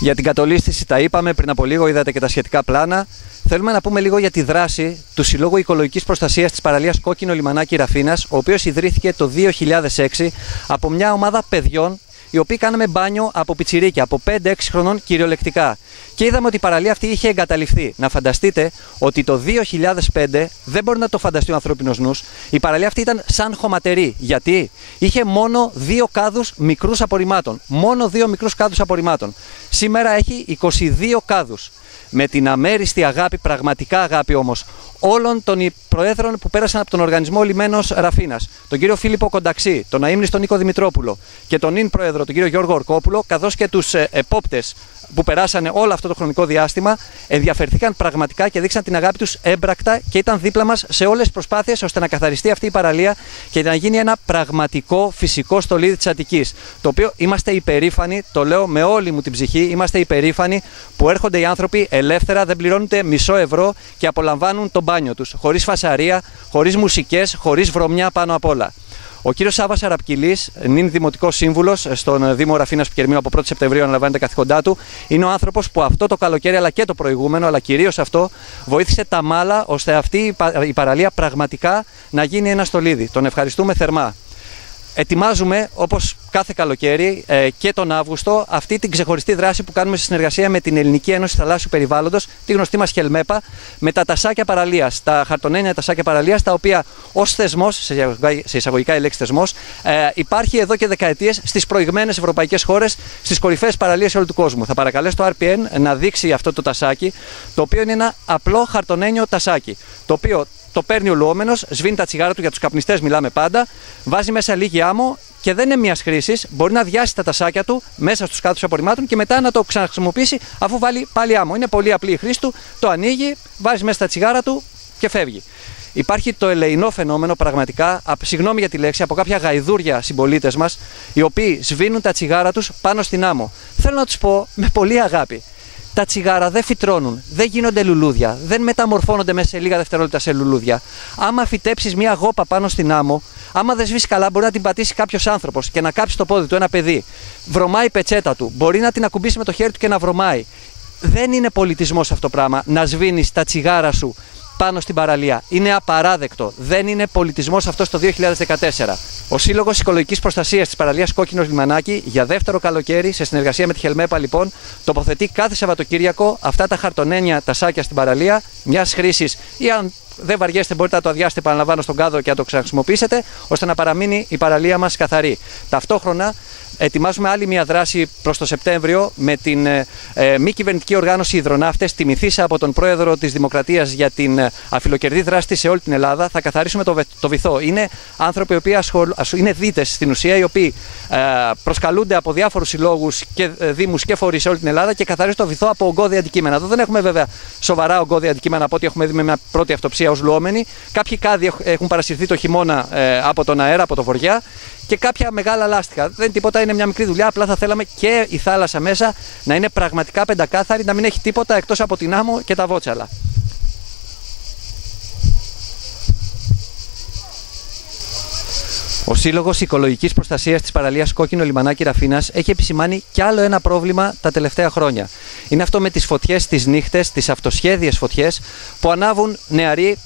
Για την κατολίσθηση τα είπαμε πριν από λίγο, είδατε και τα σχετικά πλάνα. Θέλουμε να πούμε λίγο για τη δράση του Συλλόγου Οικολογικής Προστασίας της παραλίας Κόκκινο Λιμανάκι Ραφίνας, ο οποίος ιδρύθηκε το 2006 από μια ομάδα παιδιών, οι οποίοι κάναμε μπάνιο από πιτσιρίκια, από 5-6 χρονών κυριολεκτικά. Και είδαμε ότι η παραλία αυτή είχε εγκαταλειφθεί. Να φανταστείτε ότι το 2005, δεν μπορεί να το φανταστεί ο ανθρώπινος νους, η παραλία αυτή ήταν σαν χωματερή. Γιατί? Είχε μόνο 2 κάδους μικρούς απορριμμάτων. Μόνο 2 μικρούς κάδους απορριμμάτων. Σήμερα έχει 22 κάδους. Με την αμέριστη αγάπη, πραγματικά αγάπη όμως, όλων των προέδρων που πέρασαν από τον οργανισμό Λιμένος Ραφίνας, τον κύριο Φίλιππο Κονταξή, τον αείμνηστο Νίκο Δημητρόπουλο και τον νυν πρόεδρο, τον κύριο Γιώργο Ορκόπουλο, καθώς και τους επόπτες που περάσανε όλο αυτό το χρονικό διάστημα, ενδιαφερθήκαν πραγματικά και δείξαν την αγάπη τους έμπρακτα και ήταν δίπλα μας σε όλες τις προσπάθειες ώστε να καθαριστεί αυτή η παραλία και να γίνει ένα πραγματικό φυσικό στολίδι της Αττικής. Το οποίο είμαστε υπερήφανοι, το λέω με όλη μου την ψυχή, είμαστε υπερήφανοι που έρχονται οι άνθρωποι ελεύθερα, δεν πληρώνουν μισό ευρώ και απολαμβάνουν το μπάνιο τους, χωρίς φασαρία, χωρίς μουσικές, χωρίς βρωμιά πάνω απ' όλα. Ο κύριος Σάββας Αραπκυλής, νυν δημοτικός σύμβουλος στον Δήμο Ραφίνας Πικερμείου, από 1η Σεπτεμβρίου αναλαμβάνει τα καθήκοντά του, είναι ο άνθρωπος που αυτό το καλοκαίρι, αλλά και το προηγούμενο, αλλά κυρίως αυτό, βοήθησε τα μάλα ώστε αυτή η παραλία πραγματικά να γίνει ένα στολίδι. Τον ευχαριστούμε θερμά. Ετοιμάζουμε, όπως κάθε καλοκαίρι και τον Αύγουστο, αυτή την ξεχωριστή δράση που κάνουμε σε συνεργασία με την Ελληνική Ένωση Θαλάσσιου Περιβάλλοντος, τη γνωστή μας Χελμέπα, με τα τασάκια παραλίας, τα χαρτονένια τασάκια παραλίας, τα οποία ως θεσμός, σε εισαγωγικά η λέξη θεσμός, υπάρχει εδώ και δεκαετίες στις προηγμένες ευρωπαϊκές χώρες, στις κορυφαίες παραλίες όλου του κόσμου. Θα παρακαλέσω το RPN να δείξει αυτό το τασάκι, το οποίο είναι ένα απλό χαρτονένιο τασάκι, το οποίο το παίρνει ο λουόμενος, σβήνει τα τσιγάρα του, για τους καπνιστές μιλάμε πάντα, βάζει μέσα λίγη άμμο και δεν είναι μιας χρήσης, μπορεί να αδειάσει τα τασάκια του μέσα στους κάδους απορριμμάτων και μετά να το ξαναχρησιμοποιήσει αφού βάλει πάλι άμμο. Είναι πολύ απλή η χρήση του, το ανοίγει, βάζει μέσα τα τσιγάρα του και φεύγει. Υπάρχει το ελεεινό φαινόμενο πραγματικά, συγγνώμη για τη λέξη, από κάποια γαϊδούρια συμπολίτες μας, οι οποίοι σβήνουν τα τσιγάρα τους πάνω στην άμμο. Θέλω να τους πω με πολύ αγάπη. Τα τσιγάρα δεν φυτρώνουν, δεν γίνονται λουλούδια, δεν μεταμορφώνονται μέσα σε λίγα δευτερόλεπτα σε λουλούδια. Άμα φυτέψεις μια γόπα πάνω στην άμμο, άμα δεν σβήσει καλά, μπορεί να την πατήσει κάποιος άνθρωπος και να κάψει το πόδι του, ένα παιδί. Βρωμάει η πετσέτα του, μπορεί να την ακουμπήσει με το χέρι του και να βρωμάει. Δεν είναι πολιτισμός αυτό το πράγμα να σβήνεις τα τσιγάρα σου πάνω στην παραλία. Είναι απαράδεκτο. Δεν είναι πολιτισμός αυτός το 2014. Ο Σύλλογος Οικολογικής Προστασίας της παραλίας Κόκκινο Λιμανάκι για δεύτερο καλοκαίρι, σε συνεργασία με τη Χελμέπα, λοιπόν, τοποθετεί κάθε Σαββατοκύριακο αυτά τα χαρτονένια τασάκια στην παραλία, μιας χρήσης, ή αν δεν βαριέστε, μπορείτε να το αδειάσετε, επαναλαμβάνω, στον κάδο και να το ξαναχρησιμοποιήσετε, ώστε να παραμείνει η παραλία μας καθαρή. Ταυτόχρονα, ετοιμάζουμε άλλη μια δράση προς το Σεπτέμβριο με την μη κυβερνητική οργάνωση Υδροναύτες, τιμηθήσα από τον πρόεδρο της Δημοκρατίας για την αφιλοκερδή δράση της σε όλη την Ελλάδα. Θα καθαρίσουμε το βυθό. Είναι άνθρωποι οι οποίοι είναι δίτες στην ουσία, οι οποίοι προσκαλούνται από διάφορους συλλόγους και δήμους και φορείς σε όλη την Ελλάδα και καθαρίζουν το βυθό από ογκώδια αντικείμενα. Εδώ δεν έχουμε βέβαια σοβαρά ογκώδια αντικείμενα από ό,τι έχουμε δει με μια πρώτη αυτοψία ως λουόμενοι. Κάποιοι κάδοι έχουν παρασυρθεί το χειμώνα από τον αέρα, από το βοριά. Και κάποια μεγάλα λάστιχα. Δεν είναι τίποτα, είναι μια μικρή δουλειά. Απλά θα θέλαμε και η θάλασσα μέσα να είναι πραγματικά πεντακάθαρη, να μην έχει τίποτα εκτός από την άμμο και τα βότσαλα. Ο Σύλλογος Οικολογικής Προστασίας της παραλίας Κόκκινο Λιμανάκι Ραφίνας έχει επισημάνει κι άλλο ένα πρόβλημα τα τελευταία χρόνια. Είναι αυτό με τις φωτιές τις νύχτες, τις αυτοσχέδιες φωτιές που ανάβουν νεαροί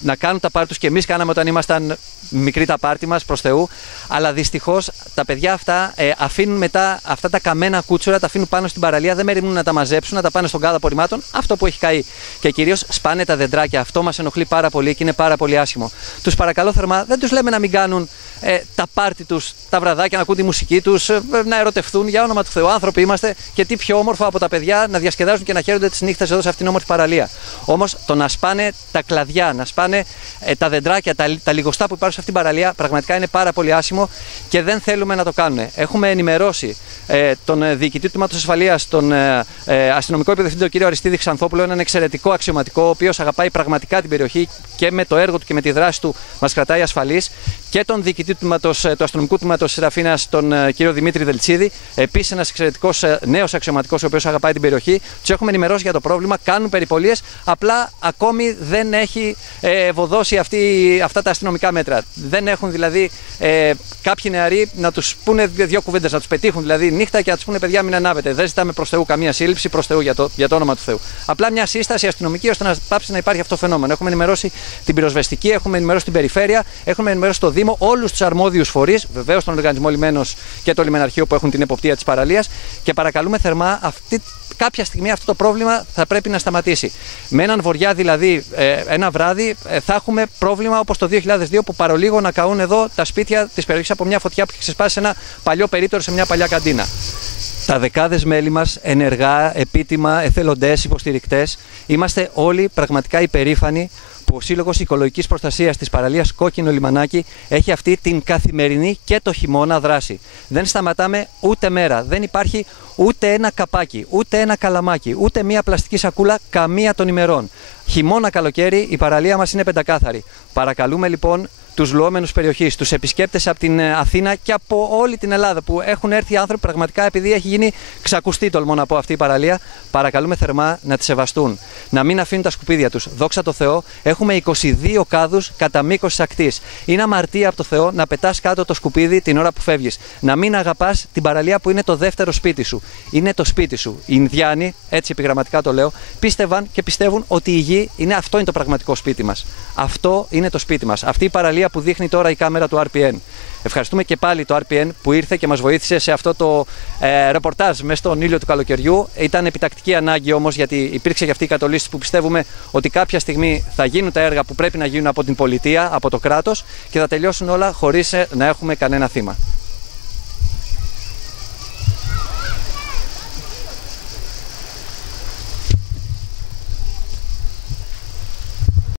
να κάνουν τα πάρτι τους, και εμείς κάναμε όταν ήμασταν μικροί τα πάρτι μας, προς Θεού. Αλλά δυστυχώς τα παιδιά αυτά αφήνουν μετά αυτά τα καμένα κούτσουρα, τα αφήνουν πάνω στην παραλία, δεν μεριμνούν να τα μαζέψουν, να τα πάνε στον κάδο απορριμμάτων, αυτό που έχει καεί. Και κυρίως σπάνε τα δεντράκια. Αυτό μας ενοχλεί πάρα πολύ και είναι πάρα πολύ άσχημο. Τους παρακαλώ θερμά, δεν τους λέμε να μην κάνουν τα πάρτι τους, τα βραδάκια, να ακούν τη μουσική τους, να ερωτευτούν. Για όνομα του Θεού, άνθρωποι είμαστε, και τι πιο όμορφο από τα παιδιά να διασκεδάζουν και να χαίρονται τις νύχτες εδώ σε αυτήν την όμορφη παραλία. Όμως το να σπάνε τα κλαδιά, να σπάνε τα δεντράκια, τα λιγοστά που υπάρχουν σε αυτήν την παραλία, πραγματικά είναι πάρα πολύ άσχημο και δεν θέλουμε να το κάνουν. Έχουμε ενημερώσει τον διοικητή του Τμήματος Ασφαλείας, τον αστυνομικό υποδευθυντή, τον κύριο Αριστίδη Ξανθόπουλο, έναν εξαιρετικό αξιωματικό, ο οποίος αγαπάει πραγματικά την περιοχή και με το έργο του και με τη δράση του μας κρατάει ασφαλείς. και τον διοικητή του αστυνομικού τμήματος της Ραφίνας, τον κύριο Δημήτρη Δελτσίδη. Επίσης, ένας εξαιρετικός νέος αξιωματικός, ο οποίος αγαπάει την περιοχή. Τους έχουμε ενημερώσει για το πρόβλημα, κάνουν περιπολίες. Απλά ακόμη δεν έχει ευωδώσει αυτά τα αστυνομικά μέτρα. Δεν έχουν δηλαδή κάποιοι νεαροί να τους πούνε δύο κουβέντες, να τους πετύχουν δηλαδή νύχτα και να τους πούνε: παιδιά, μην ανάβετε. Δεν ζητάμε προς Θεού καμία σύλληψη, προς Θεού για το όνομα του Θεού. Απλά μια σύσταση αστυνομική ώστε να πάψει να υπάρχει αυτό το φαινόμενο. Έχουμε ενημερώσει την πυροσβεστική, έχουμε ενημερώσει την περιφέρεια, έχουμε ενημερώσει το Δήμο, όλους τους αρμόδιους φορείς, βεβαίως τον Οργανισμό Λιμένος και το Λιμεναρχείο που έχουν την εποπτεία της παραλίας, και παρακαλούμε θερμά κάποια στιγμή αυτό το πρόβλημα θα πρέπει να σταματήσει. Με έναν βοριά δηλαδή ένα βράδυ θα έχουμε πρόβλημα όπως το 2002 που παρολίγο να καούν εδώ τα σπίτια της περιοχής από μια φωτιά που έχει ξεσπάσει σε ένα παλιό περίπτερο, σε μια παλιά καντίνα. Τα δεκάδες μέλη μας, ενεργά, επίτιμα, εθελοντές, υποστηρικτές, είμαστε όλοι πραγματικά υπερήφανοι που ο Σύλλογος Οικολογικής Προστασίας της παραλίας Κόκκινο Λιμανάκι έχει αυτή την καθημερινή και το χειμώνα δράση. Δεν σταματάμε ούτε μέρα. Δεν υπάρχει ούτε ένα καπάκι, ούτε ένα καλαμάκι, ούτε μία πλαστική σακούλα καμία των ημερών. Χειμώνα, καλοκαίρι, η παραλία μας είναι πεντακάθαρη. Παρακαλούμε λοιπόν τους λουόμενους περιοχής, τους επισκέπτες από την Αθήνα και από όλη την Ελλάδα που έχουν έρθει άνθρωποι πραγματικά επειδή έχει γίνει ξακουστή, τολμώ να πω, αυτή η παραλία. Παρακαλούμε θερμά να τη σεβαστούν, να μην αφήνουν τα σκουπίδια τους. Δόξα τω Θεώ, έχουμε 22 κάδους κατά μήκος της ακτής. Είναι αμαρτία από το Θεό να πετάς κάτω το σκουπίδι την ώρα που φεύγεις. Να μην αγαπάς την παραλία που είναι το δεύτερο σπίτι σου. Είναι το σπίτι σου. Οι Ινδιάνοι, έτσι επιγραμματικά το λέω, πίστευαν και πιστεύουν ότι η γη αυτό είναι το πραγματικό σπίτι μας. Αυτό είναι το σπίτι μας. Αυτή η παραλία που δείχνει τώρα η κάμερα του RPN. Ευχαριστούμε και πάλι το RPN που ήρθε και μας βοήθησε σε αυτό το ρεπορτάζ μέσα στον ήλιο του καλοκαιριού. Ήταν επιτακτική ανάγκη όμως, γιατί υπήρξε και αυτή η κατολίσθηση που πιστεύουμε ότι κάποια στιγμή θα γίνουν τα έργα που πρέπει να γίνουν από την πολιτεία, από το κράτος, και θα τελειώσουν όλα χωρίς να έχουμε κανένα θύμα.